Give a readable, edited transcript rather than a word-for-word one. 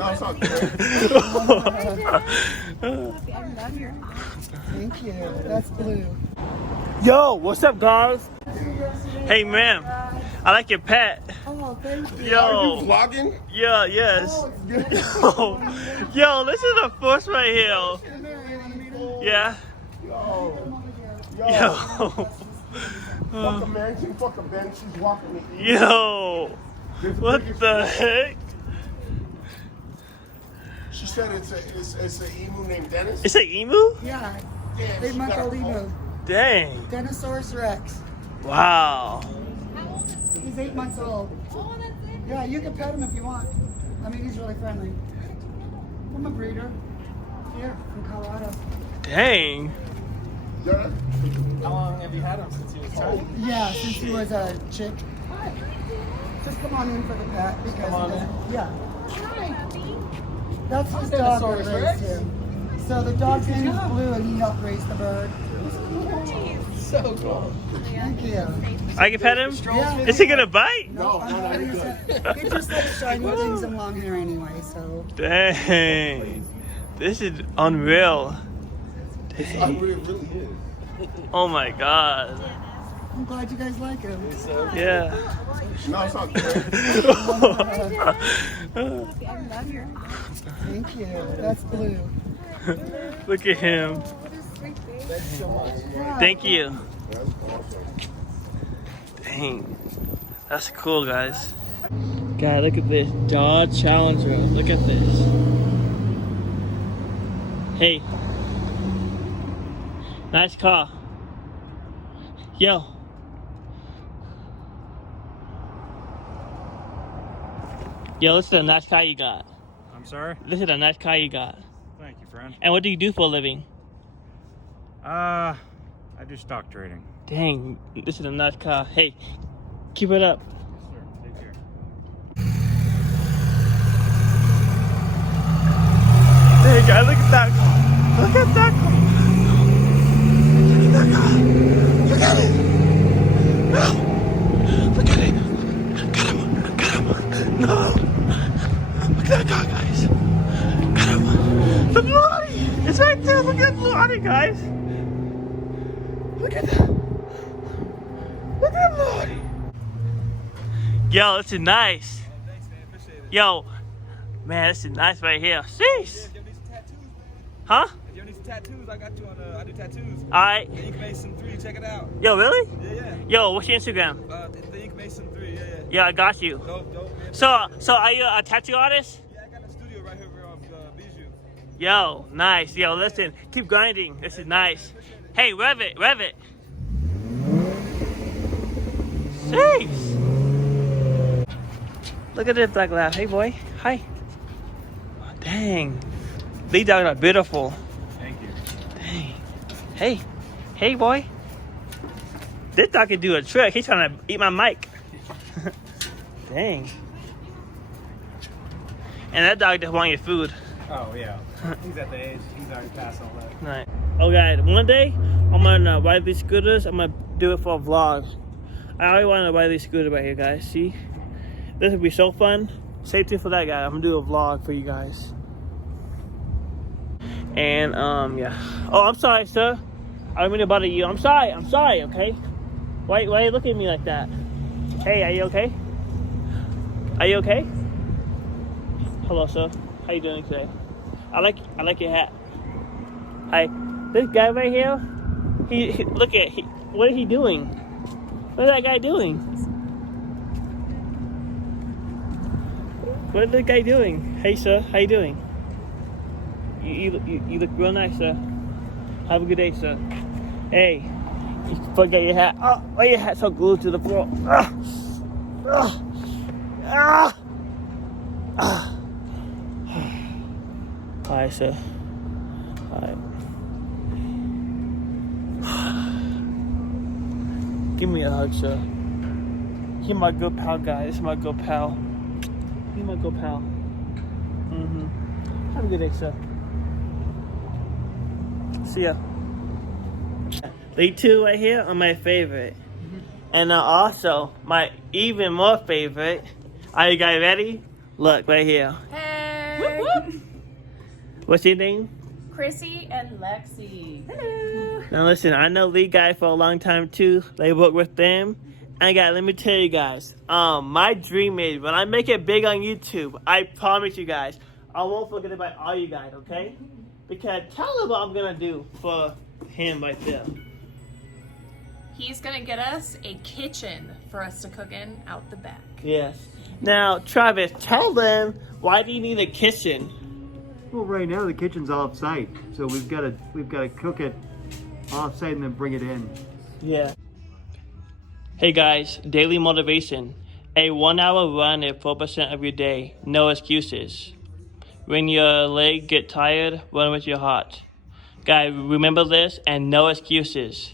No, it's all good. Thank you. That's blue. Yo, what's up, guys? Hey, ma'am. I like your pet. Oh, thank you. Yo. Are you vlogging? Yeah, yes. Oh, it's good. Yo, this is the first right here. Yeah. Yo. Yo. Fuck a man, fuck a bench, she's walking with you. Yo. What the heck? She said it's an emu named Dennis. It's an emu? Yeah. Yeah, 8-month-old emu. Dang. Dinosaur Rex. Wow. He's 8 months old. Oh, that's it. Yeah, you can pet him if you want. I mean, he's really friendly. I'm a breeder. Here, from Colorado. Dang. Yeah. How long have you had him since he was tiny? Yeah, since he was a chick. Just come on in for the pet because yeah. That's his dog that raised him. So the dog's name is Blue and he helped raise the bird. So cool. Thank you. I can pet him? Yeah. Is he gonna bite? No, you're good. He just likes shiny things and long hair anyway, so. Dang. This is unreal. It's unreal, it really is. Oh my god. I'm glad you guys like him. Yeah. No, it's all good. Thank you. That's Blue. Look at him. Thank you. Dang. That's cool, guys. God, look at this. Dodge Challenger. Look at this. Hey. Nice car. Yo. Yo, this is a nice car you got. I'm sorry? This is a nice car you got. Thank you, friend. And what do you do for a living? I do stock trading. Dang, this is a nice car. Hey, keep it up. Yes, sir. Take care. Hey guys, look at that car. Look at that car. Look at that car. Look at it. No. Look at it. Got him. Got him. No. Look at that car, guys. Got him. The Bloody. It's right there. Look at Bloody, guys. Look at that. Look at Bloody. Yo, this is nice. Thanks, man. Appreciate it. Yo, man, this is nice right here. Jeez. If you need some tattoos, Huh? if you need some tattoos, I got you on. I do tattoos. Alright. The Ink Mason 3, check it out. Yo, really? Yeah. Yo, what's your Instagram? The Ink Mason 3, yeah. Yeah, I got you. Dope, man. So are you a tattoo artist? Yeah, I got a studio right here off Bijou. Yo, nice. Yo, listen, keep grinding. This is nice. Hey, rev it. Jeez. Look at this black lab. Hey, boy. Hi. Dang. These dogs are beautiful. Thank you. Dang. Hey, boy. This dog can do a trick. He's trying to eat my mic. Dang. And that dog just wanted your food. Oh, yeah. He's at the age. He's already passed all that. Right. Oh, guys, one day I'm gonna ride these scooters. I'm gonna do it for a vlog. I always want to ride these scooters right here, guys. See? This would be so fun. Stay tuned for that, guy. I'm gonna do a vlog for you guys. And yeah. Oh, I'm sorry, sir. I don't mean to bother you. I'm sorry, okay? Why you look at me like that? Hey, are you okay? Are you okay? Hello, sir. How you doing today? I like your hat. Hi. This guy right here, he look at what is he doing? What is that guy doing? What is this guy doing? Hey, sir. How you doing? You look real nice, sir. Have a good day, sir. Hey, you forget your hat. Oh, why your hat's so glued to the floor? Hi, sir. Hi. Give me a hug, sir. He's my good pal, guys. This is my good pal. He's my good pal. Have a good day, sir. See ya. These two right here are my favorite. And also, my even more favorite. Are you guys ready? Look, right here. Hey. Hi. What's your name? Chrissy and Lexi. Hello. Now listen, I know Lee guy for a long time too. They work with them. And guys, let me tell you guys, my dream is when I make it big on YouTube, I promise you guys, I won't forget about all you guys, okay? Because tell them what I'm gonna do for him right there. He's gonna get us a kitchen for us to cook in out the back. Yes. Now, Travis, tell them why do you need a kitchen? Well, right now the kitchen's off-site, so we've got to cook it off-site and then bring it in. Yeah. Hey guys, daily motivation. A 1 hour run at 4% of your day. No excuses. When your leg get tired, run with your heart. Guys, remember this and no excuses.